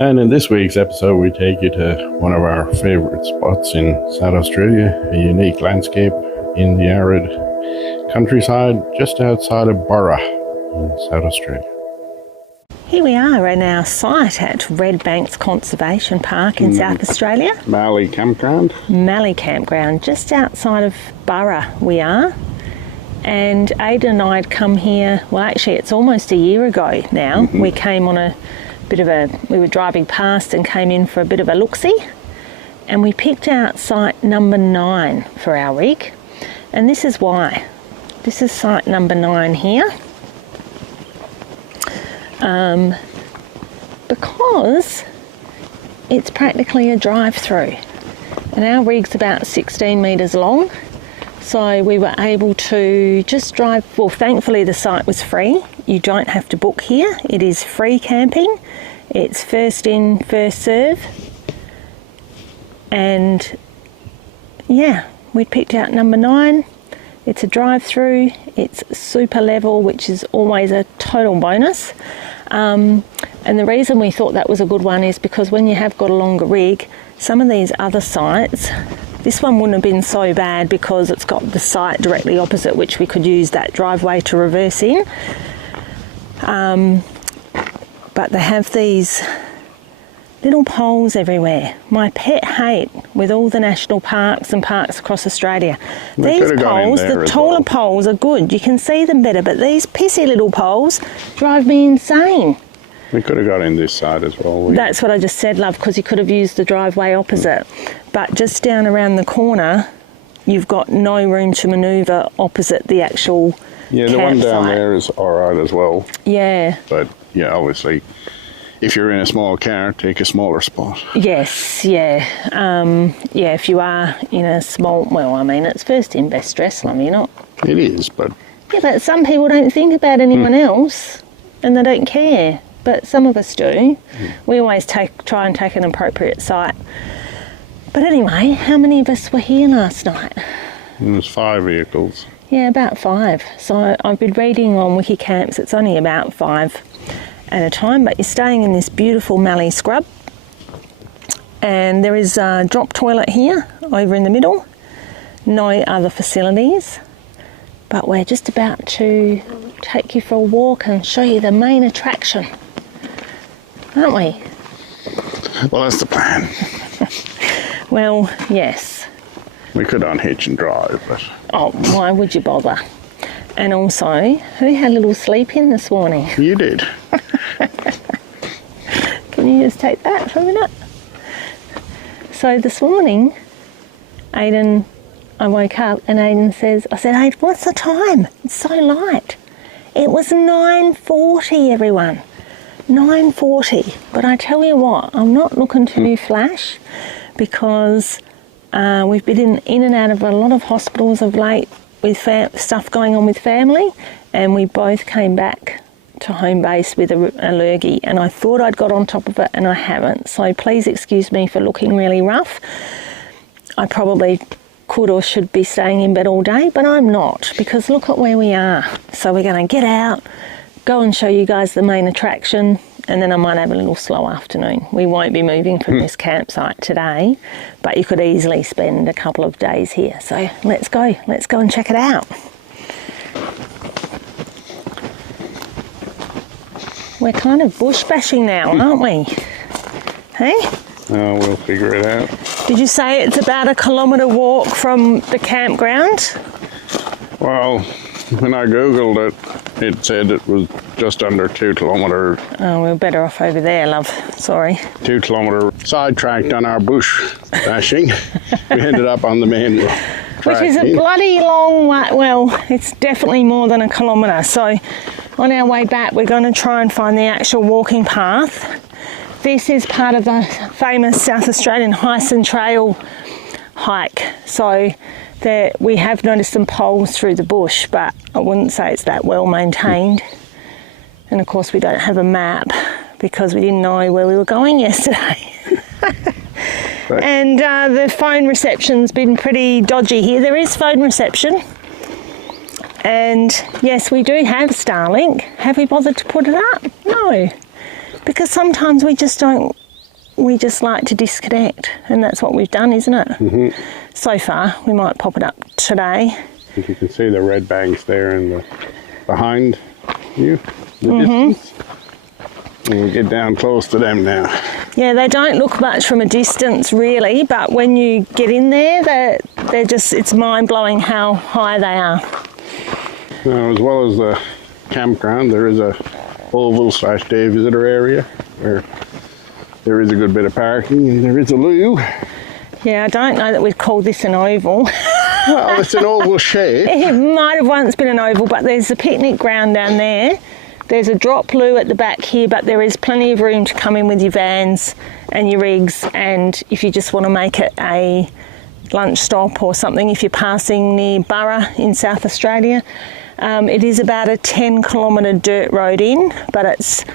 And in this week's episode, we take you to one of our favourite spots in South Australia, a unique landscape in the arid countryside just outside of Burra in South Australia. Here we are in our site at Redbanks Conservation Park in South Australia. Mallee Campground. Mallee Campground, just outside of Burra we are. And Ada and I had come here, well actually it's almost a year ago now. We came on we were driving past and came in for a bit of a look-see. And we picked out site number 9 for our rig. And this is why. This is site number 9 here. Because it's practically a drive-through. And our rig's about 16 metres long. So we were able to just drive, well thankfully the site was free. You don't have to book here. It is free camping. It's first in, first serve. And yeah, we picked out number 9. It's a drive-through. It's super level, which is always a total bonus. And the reason we thought that was a good one is because when you have got a longer rig, some of these other sites, this one wouldn't have been so bad because it's got the site directly opposite, which we could use that driveway to reverse in. But they have these little poles everywhere. My pet hate with all the national parks and parks across Australia. These poles, the taller poles are good. You can see them better, but these pissy little poles drive me insane. We could have got in this side as well. That's what I just said, love, because you could have used the driveway opposite. But just down around the corner, you've got no room to manoeuvre opposite the actual the one down there is all right as well. Yeah. But yeah, obviously, if you're in a small car, take a smaller spot. Yes, yeah. Yeah, if you are in a small, well, I mean, it's first in, best dressed, love, you're not. It is, but... Yeah, but some people don't think about anyone else, and they don't care. But some of us do. We always try and take an appropriate site. But anyway, how many of us were here last night? There was 5 vehicles. Yeah, about 5. So I've been reading on WikiCamps, it's only about 5 at a time, but you're staying in this beautiful mallee scrub. And there is a drop toilet here, over in the middle. No other facilities. But we're just about to take you for a walk and show you the main attraction. Aren't we? Well, that's the plan. Well, yes. We could unhitch and drive, but... Oh, why would you bother? And also, who had a little sleep in this morning? You did. Can you just take that for a minute? So this morning, I woke up and Aiden says, I said, Aiden, what's the time? It's so light. It was 9:40, everyone. 9:40. But I tell you what, I'm not looking to flash because we've been in and out of a lot of hospitals of late with stuff going on with family, and we both came back to home base with an allergy, and I thought I'd got on top of it and I haven't. So please excuse me for looking really rough. I probably could or should be staying in bed all day, but I'm not, because look at where we are. So we're going to get out, go and show you guys the main attraction, and then I might have a little slow afternoon. We won't be moving from this campsite today, but you could easily spend a couple of days here. So let's go and check it out. We're kind of bush bashing now, aren't we? Hey? Oh, we'll figure it out. Did you say it's about a kilometre walk from the campground? Well, when I googled it, it said it was just under 2 kilometres. Oh, we're better off over there, love. Sorry. 2 kilometre sidetracked on our bush bashing. We ended up on the main track. Which is a bloody long way. Well, it's definitely more than a kilometre. So on our way back, we're going to try and find the actual walking path. This is part of the famous South Australian Hyson Trail hike. So we have noticed some poles through the bush, but I wouldn't say it's that well maintained. And of course we don't have a map because we didn't know where we were going yesterday. And the phone reception's been pretty dodgy here. There is phone reception. And yes, we do have Starlink. Have we bothered to put it up? No. Because sometimes we just don't we just like to disconnect, and that's what we've done, isn't it? Mm-hmm. So far. We might pop it up today. I think you can see the Redbanks there in the behind you, the distance. And we'll get down close to them now. Yeah, they don't look much from a distance really, but when you get in there, they're just, it's mind-blowing how high they are. Now, as well as the campground, there is a oval/day visitor area where there is a good bit of parking, and there is a loo. Yeah, I don't know that we'd call this an oval. Well, it's an oval shape. It might have once been an oval, but there's a picnic ground down there. There's a drop loo at the back here, but there is plenty of room to come in with your vans and your rigs, and if you just want to make it a lunch stop or something, if you're passing near Burra in South Australia. It is about a 10-kilometre dirt road in, but it's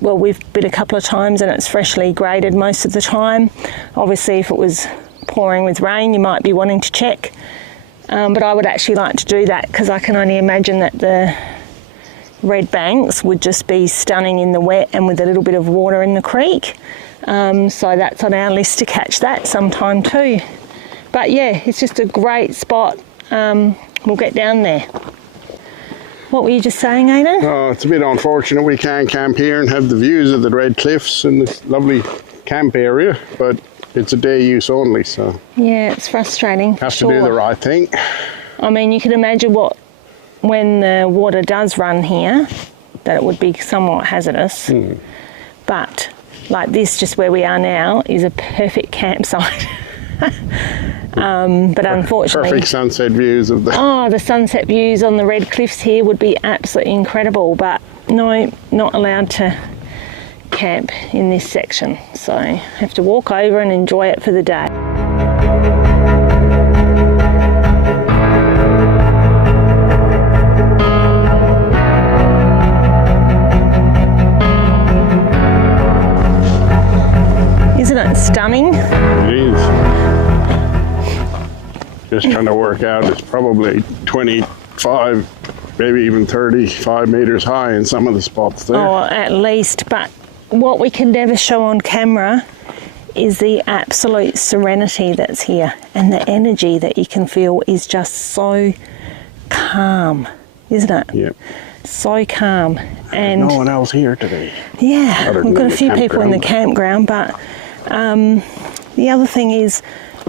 well, we've been a couple of times and it's freshly graded most of the time. Obviously, if it was pouring with rain, you might be wanting to check, but I would actually like to do that because I can only imagine that the Redbanks would just be stunning in the wet and with a little bit of water in the creek. So that's on our list to catch that sometime too. But yeah, it's just a great spot. We'll get down there. What were you just saying, Aidan? Oh, it's a bit unfortunate we can't camp here and have the views of the Red Cliffs and this lovely camp area, but it's a day use only, so. Yeah, it's frustrating. Have to do the right thing. I mean, you can imagine when the water does run here, that it would be somewhat hazardous. But like this, just where we are now, is a perfect campsite. But unfortunately, perfect sunset views of the sunset views on the Red Cliffs here would be absolutely incredible, but no, not allowed to camp in this section, so I have to walk over and enjoy it for the day. Isn't it stunning? It is. Just trying to work out, it's probably 25, maybe even 35 meters high in some of the spots there. Oh, at least. But what we can never show on camera is the absolute serenity that's here, and the energy that you can feel is just so calm, isn't it? Yep. So calm. And no one else here today. Yeah, we've got a few people in the campground, but the other thing is,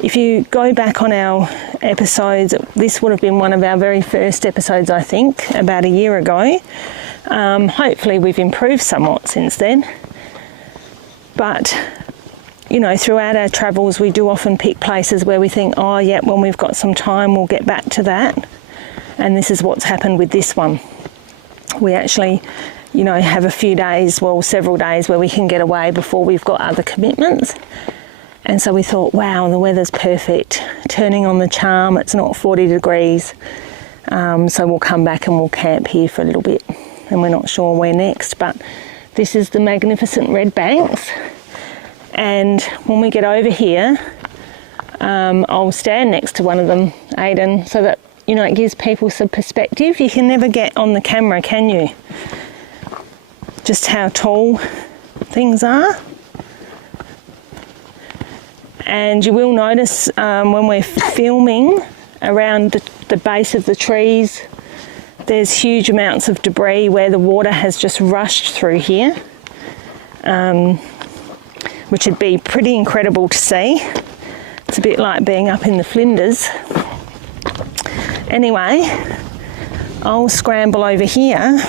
if you go back on our episodes, this would have been one of our very first episodes, I think, about a year ago. Hopefully we've improved somewhat since then. But, you know, throughout our travels, we do often pick places where we think, oh, yeah, when we've got some time, we'll get back to that. And this is what's happened with this one. We actually, you know, have a few days, well, several days where we can get away before we've got other commitments. And so we thought, wow, the weather's perfect. Turning on the charm, it's not 40 degrees. So we'll come back and we'll camp here for a little bit. And we're not sure where next, but this is the magnificent Redbanks. And when we get over here, I'll stand next to one of them, Aidan, so that, you know, it gives people some perspective. You can never get on the camera, can you? Just how tall things are. And you will notice when we're filming around the base of the trees, there's huge amounts of debris where the water has just rushed through here, which would be pretty incredible to see. It's a bit like being up in the Flinders. Anyway, I'll scramble over here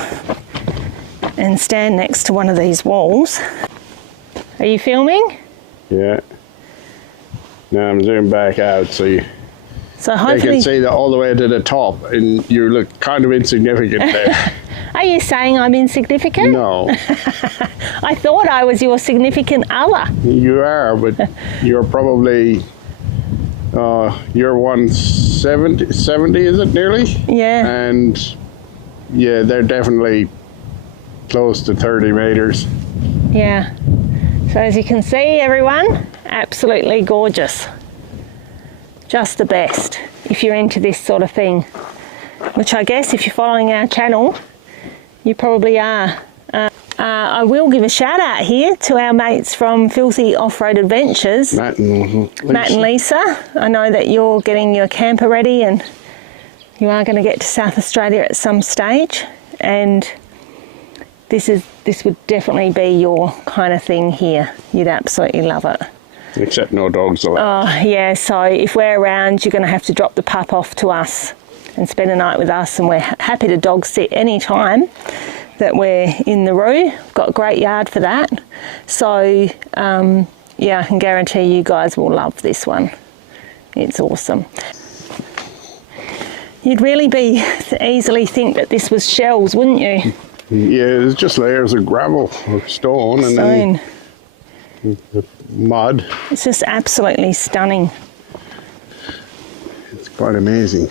and stand next to one of these walls. Are you filming? Yeah. Now I'm zooming back out so you can see that all the way to the top, and you look kind of insignificant there. Are you saying I'm insignificant? No. I thought I was your significant other. You are, but you're probably, you're 170, is it nearly? Yeah. And yeah, they're definitely close to 30 meters. Yeah. So as you can see, everyone, absolutely gorgeous. Just the best if you're into this sort of thing, which I guess if you're following our channel, you probably are. I will give a shout out here to our mates from Filthy Off-Road Adventures. Matt and Lisa. I know that you're getting your camper ready and you are going to get to South Australia at some stage, and this would definitely be your kind of thing here. You'd absolutely love it. Except no dogs allowed. Oh yeah, so if we're around, you're going to have to drop the pup off to us and spend a night with us, and we're happy to dog sit any time that we're in the Roo. Got a great yard for that. So yeah, I can guarantee you guys will love this one. It's awesome. You'd really easily think that this was shells, wouldn't you? Yeah, it's just layers of gravel or stone and then the mud. It's just absolutely stunning. It's quite amazing.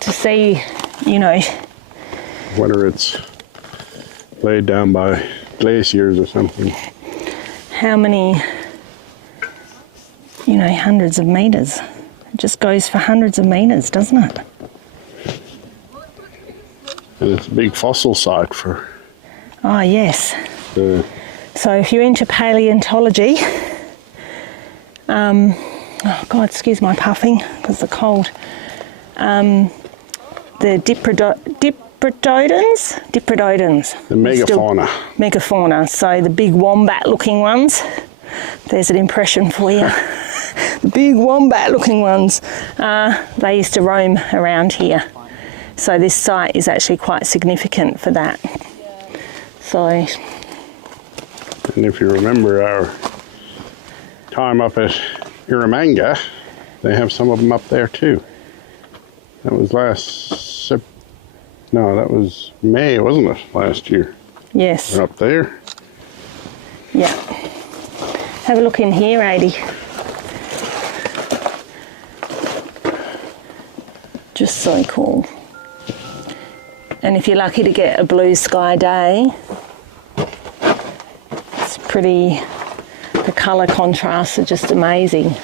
To see, you know, whether it's laid down by glaciers or something. How many, you know, hundreds of metres. It just goes for hundreds of metres, doesn't it? And it's a big fossil site for... Oh, yes. So if you're into paleontology, oh God, excuse my puffing because the cold. The Diprotodons. The megafauna. Megafauna, so the big wombat-looking ones. There's an impression for you. The big wombat-looking ones. They used to roam around here. So this site is actually quite significant for that. So... And if you remember our time up at Eromanga, they have some of them up there too. That was that was May, wasn't it, last year? Yes. They're up there. Yeah. Have a look in here, Adi. Just so cool. And if you're lucky to get a blue sky day, it's pretty, the colour contrasts are just amazing.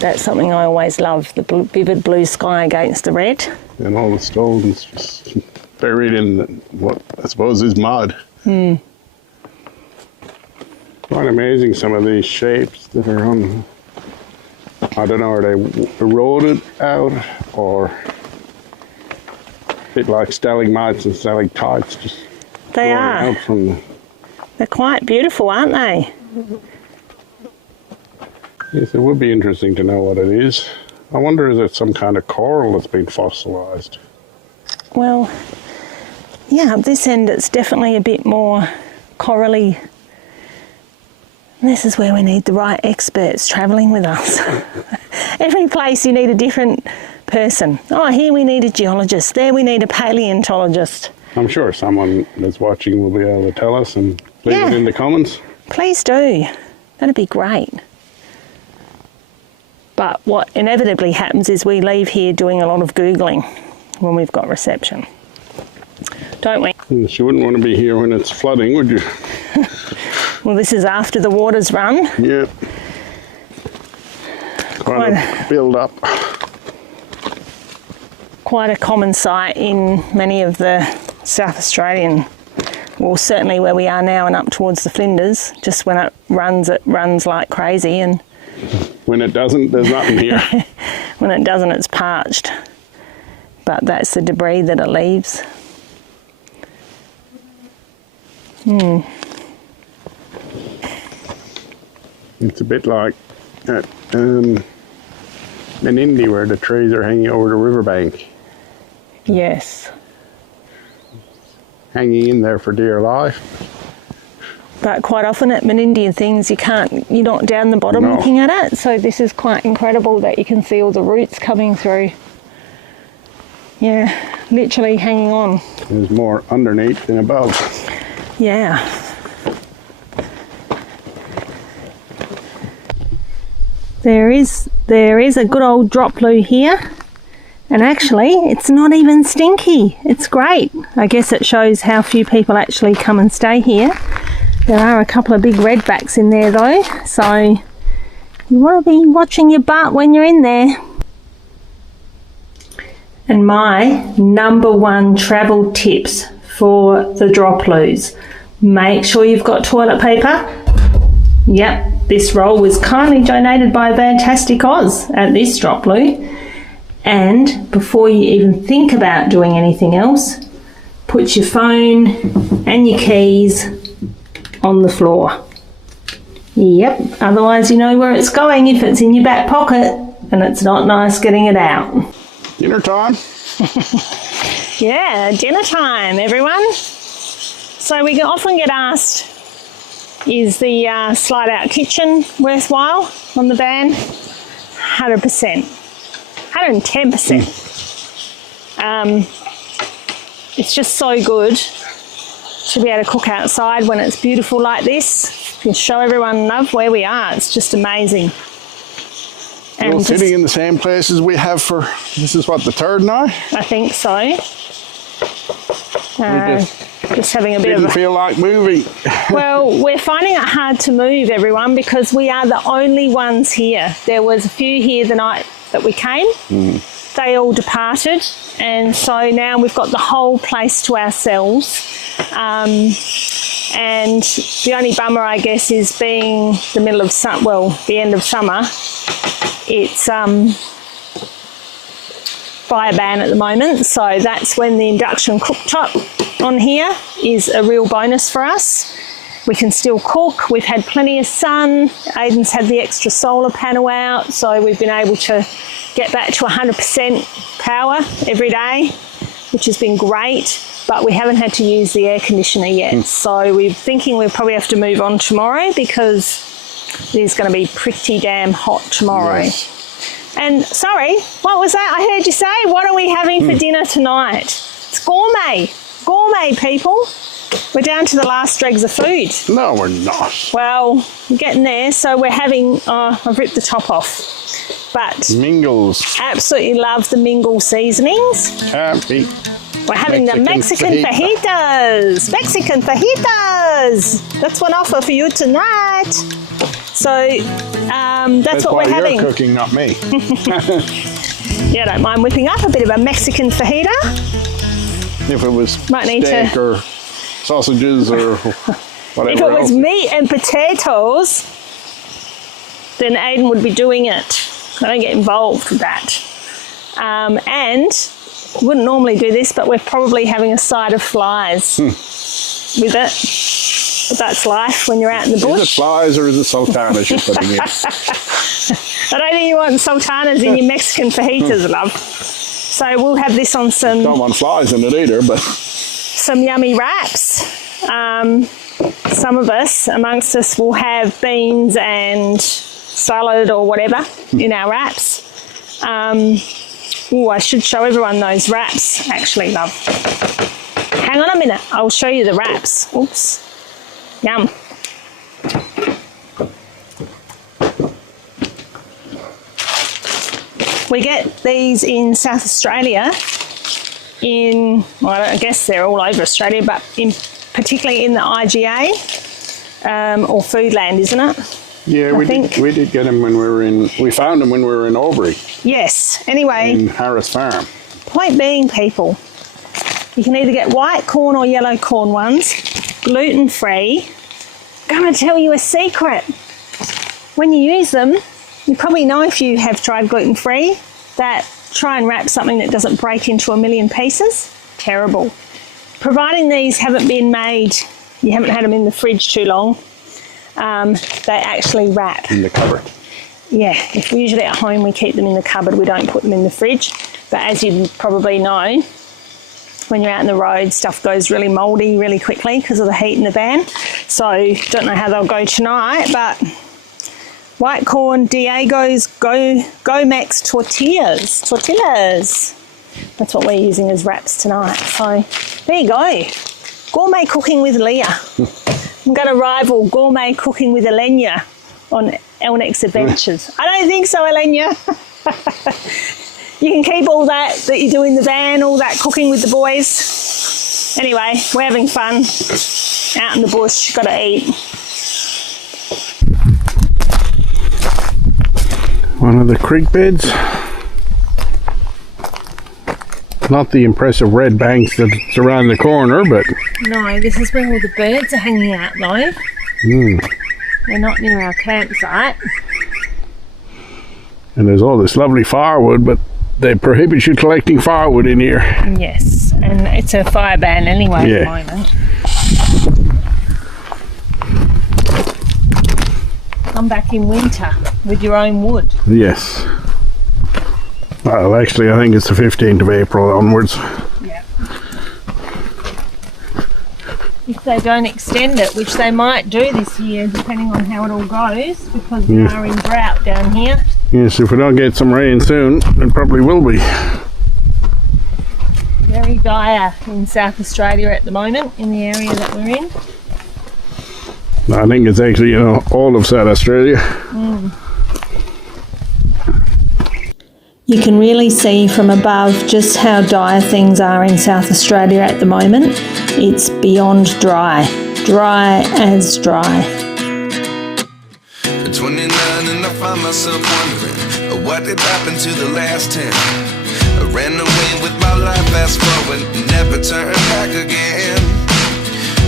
That's something I always love, the vivid blue sky against the red. And all the stones just buried in what I suppose is mud. Quite amazing, some of these shapes that are on. I don't know, are they eroded out or a bit like stalagmites and stalactites just they are out from they're quite beautiful, aren't they? Yes, it would be interesting to know what it is. I wonder, is it some kind of coral that's been fossilized? Well, yeah, up this end it's definitely a bit more corally. This is where we need the right experts travelling with us. Every place you need a different person. Oh, here we need a geologist, there we need a paleontologist. I'm sure someone that's watching will be able to tell us and leave it in the comments. Please do. That'd be great. But what inevitably happens is we leave here doing a lot of Googling when we've got reception. Don't we? You wouldn't want to be here when it's flooding, would you? Well, this is after the water's run. Yeah. Quite a build up. Quite a common sight in many of the South Australian, well, certainly where we are now and up towards the Flinders. Just when it runs like crazy, and when it doesn't, there's nothing here. When it doesn't, it's parched. But that's the debris that it leaves. It's a bit like at Menindee, where the trees are hanging over the riverbank. Yes. Hanging in there for dear life. But quite often at Menindee and things, you're not down the bottom looking at it. So this is quite incredible that you can see all the roots coming through. Yeah, literally hanging on. There's more underneath than above. Yeah. There is a good old drop loo here, and actually it's not even stinky. It's great. I guess it shows how few people actually come and stay here. There are a couple of big redbacks in there though, so You want to be watching your butt when you're in there. And my number one travel tips for the drop loos. Make sure you've got toilet paper. Yep, this roll was kindly donated by Vantasticaus at this drop loo. And before you even think about doing anything else, put your phone and your keys on the floor. Yep, otherwise you know where it's going if it's in your back pocket, and it's not nice getting it out. Dinner time. Yeah, dinner time, everyone. So we often get asked, is the slide out kitchen worthwhile on the van? 100%, 110%. It's just so good to be able to cook outside when it's beautiful like this. You show everyone love where we are. It's just amazing. And We're sitting in the same place as we have for, this is what, the third now? I think so. Just having a bit Didn't of a... feel like moving. Well, we're finding it hard to move, everyone, because we are the only ones here. There was a few here the night that we came. They all departed, and so now we've got the whole place to ourselves. And the only bummer, I guess, is being the middle of the end of summer. It's fire ban at the moment, so that's when the induction cooktop on here is a real bonus for us. We can still cook. We've had plenty of sun. Aiden's had the extra solar panel out, so we've been able to get back to 100% power every day, which has been great. But we haven't had to use the air conditioner yet. So we're thinking we'll probably have to move on tomorrow because it is going to be pretty damn hot tomorrow. Yes. And sorry, what was that I heard you say? What are we having for dinner tonight? It's gourmet. Gourmet, people. We're down to the last dregs of food. No, we're not. Well, we're getting there. So we're having, I've ripped the top off. But Mingles. Absolutely love the mingle seasonings. Can't beat. We're having the Mexican fajitas. Mexican fajitas. That's one offer for you tonight. So that's what we're having. You're cooking, not me. Yeah, I don't mind whipping up a bit of a Mexican fajita. If it was steak or sausages or whatever. If it was meat and potatoes, then Aiden would be doing it. I don't get involved with that. And wouldn't normally do this, but we're probably having a side of flies with it. But that's life when you're out in the bush. Is it flies or is it sultanas you're putting in? I don't think you want sultanas in your Mexican fajitas, love. So we'll have this on some... Don't want flies in it either, but... Some yummy wraps. Some of us, amongst us, will have beans and salad or whatever in our wraps. Oh, I should show everyone those wraps, actually, love. Hang on a minute, I'll show you the wraps. Oops. Yum. We get these in South Australia well, I guess they're all over Australia, but particularly in the IGA or Foodland, isn't it? Yeah, we did get them when we found them when we were in Albury. Yes, anyway. In Harris Farm. Point being, people, you can either get white corn or yellow corn ones, gluten-free. I'm going to tell you a secret. When you use them, you probably know if you have tried gluten-free that try and wrap something that doesn't break into a million pieces. Terrible. Providing these haven't been made, you haven't had them in the fridge too long, they actually wrap. In the cupboard. Yeah, if we're usually at home, we keep them in the cupboard, we don't put them in the fridge. But as you probably know, when you're out in the road, stuff goes really mouldy really quickly because of the heat in the van. So don't know how they'll go tonight, but white corn, Diego's Gomex tortillas. That's what we're using as wraps tonight. So there you go. Gourmet cooking with Leah. I'm going to rival gourmet cooking with Elenia on our next adventures. I don't think so, Elenia. You can keep all that you do in the van, all that cooking with the boys. Anyway, we're having fun out in the bush. Got to eat. One of the creek beds. Not the impressive Redbanks that's around the corner, but... No, this is where all the birds are hanging out though. They're not near our campsite. And there's all this lovely firewood, but they prohibit you collecting firewood in here. Yes, and it's a fire ban anyway at the moment. Come back in winter with your own wood. Yes. Well, actually, I think it's the 15th of April onwards. Yeah. If they don't extend it, which they might do this year, depending on how it all goes, because we are in drought down here. Yes, if we don't get some rain soon, it probably will be. Very dire in South Australia at the moment, in the area that we're in. I think it's actually, all of South Australia. You can really see from above just how dire things are in South Australia at the moment. It's beyond dry. Dry as dry. At 29 and I find myself wondering what did happen to the last 10. I ran away with my life, fast forward, never turn back again.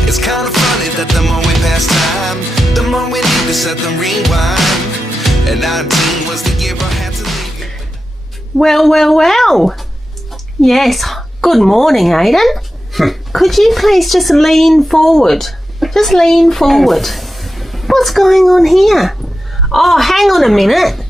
It's kind of funny that the more we pass time, the more we need to set them rewind. And 19 was the year I had to leave. Well. Yes, good morning, Aidan. Could you please just lean forward? Just lean forward. What's going on here? Oh, hang on a minute.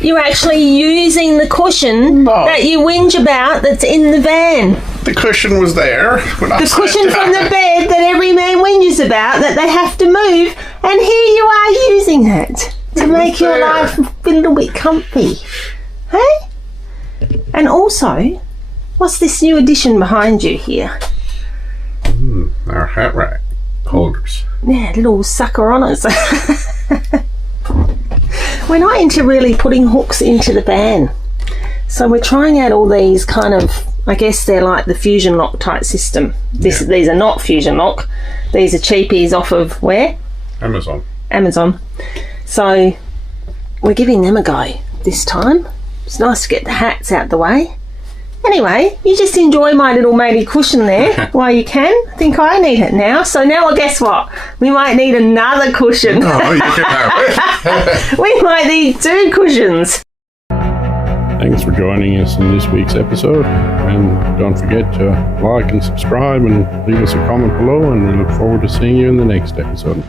You're actually using the cushion that you whinge about that's in the van. The cushion was there. The cushion from the bed that every man whinges about that they have to move, and here you are using it to make your life a little bit comfy. Hey? And also, what's this new addition behind you here? Our hat rack holders. Yeah, little sucker on it. We're not into really putting hooks into the van. So we're trying out all these kind of, I guess they're like the Fusion Lock type system. These are not Fusion Lock. These are cheapies off of where? Amazon. So we're giving them a go this time. It's nice to get the hats out the way. Anyway, you just enjoy my little matey cushion there while you can. I think I need it now. So now, well, guess what? We might need another cushion. Oh, you can have it. We might need 2 cushions. Thanks for joining us in this week's episode. And don't forget to like and subscribe and leave us a comment below. And we look forward to seeing you in the next episode.